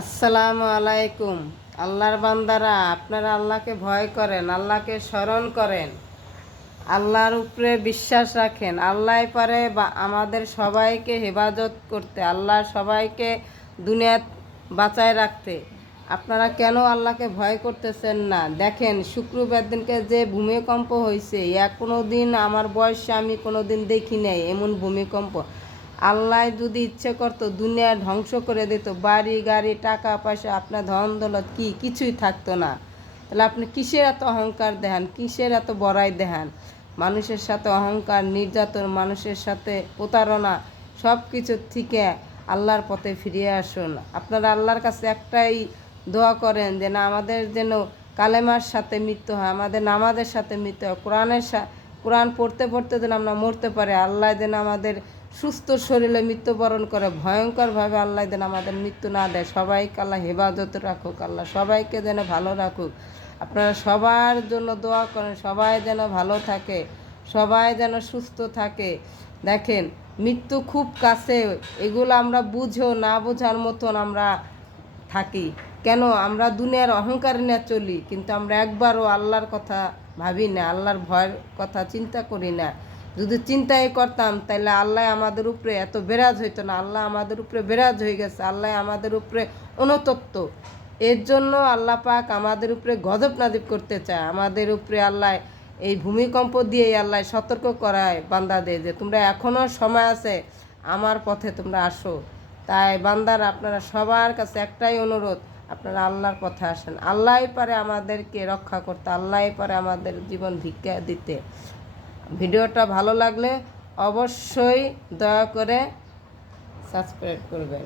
আসসালামু আলাইকুম। আল্লাহর বান্দারা, আপনারা আল্লাহকে ভয় করেন, আল্লাহকে স্মরণ করেন, আল্লাহর উপরে বিশ্বাস রাখেন। আল্লাহ পারে বা আমাদের সবাইকে হেফাজত করতে, আল্লাহ সবাইকে দুনিয়া বাঁচায় রাখতে। আপনারা কেন আল্লাহকে ভয় করতেছেন না? দেখেন, শুক্রবার দিনকে যে ভূমিকম্প হয়েছে, কোনো দিন আমার বয়সে আমি কোনো দিন দেখি নাই এমন ভূমিকম্প। আল্লাহ যদি ইচ্ছে করতো দুনিয়া ধ্বংস করে দিত, বাড়ি গাড়ি টাকা পয়সা আপনার ধন দৌলত কিছুই থাকতো না। তাহলে আপনি কিসের এত অহংকার দেখান, কিসের এত বড়াই দেখান? মানুষের সাথে অহংকার, নির্যাতন, মানুষের সাথে প্রতারণা, সব কিছুর থেকে আল্লাহর পথে ফিরিয়ে আসুন। আপনারা আল্লাহর কাছে একটাই দোয়া করেন যে না, আমাদের যেন কালেমার সাথে মৃত্যু হয়, আমাদের নামাজের সাথে মৃত্যু হয়, কোরআন পড়তে পড়তে যেন আমরা মরতে পারি। আল্লাহ যেন আমাদের সুস্থ শরীরে মৃত্যুবরণ করে, ভয়ঙ্করভাবে আল্লাহ যেন আমাদের মৃত্যু না দেয়। সবাইকে আল্লাহ হেফাজত রাখুক, আল্লাহ সবাইকে যেন ভালো রাখুক। আপনারা সবার জন্য দোয়া করেন, সবাই যেন ভালো থাকে, সবাই যেন সুস্থ থাকে। দেখেন, মৃত্যু খুব কাছে, এগুলো আমরা বুঝেও না বোঝার মতন আমরা থাকি। কেন আমরা দুনিয়ার অহংকার নিয়ে চলি, কিন্তু আমরা একবারও আল্লাহর কথা ভাবি না, আল্লাহর ভয়ের কথা চিন্তা করি না। যদি চিন্তাই করতাম তাহলে আল্লাহ আমাদের উপরে এত বেরাজ হইতো না। আল্লাহ আমাদের উপরে বেরাজ হয়ে গেছে, আল্লাহ আমাদের উপরে অনুতপ্ত। এর জন্য আল্লাহ পাক আমাদের উপরে গজব নাজিব করতে চায়। আমাদের উপরে আল্লাহ এই ভূমিকম্প দিয়েই আল্লাহ সতর্ক করায় বান্দাদের যে তোমরা এখনও সময় আছে, আমার পথে তোমরা আসো। তাই বান্দারা, আপনারা সবার কাছে একটাই অনুরোধ, আপনারা আল্লাহর পথে আসেন। আল্লাহই পারে আমাদেরকে রক্ষা করতে, আল্লাহই পারে আমাদের জীবন ভিক্ষা দিতে। ভিডিওটা ভালো লাগলে অবশ্যই দয়া করে সাবস্ক্রাইব করবেন।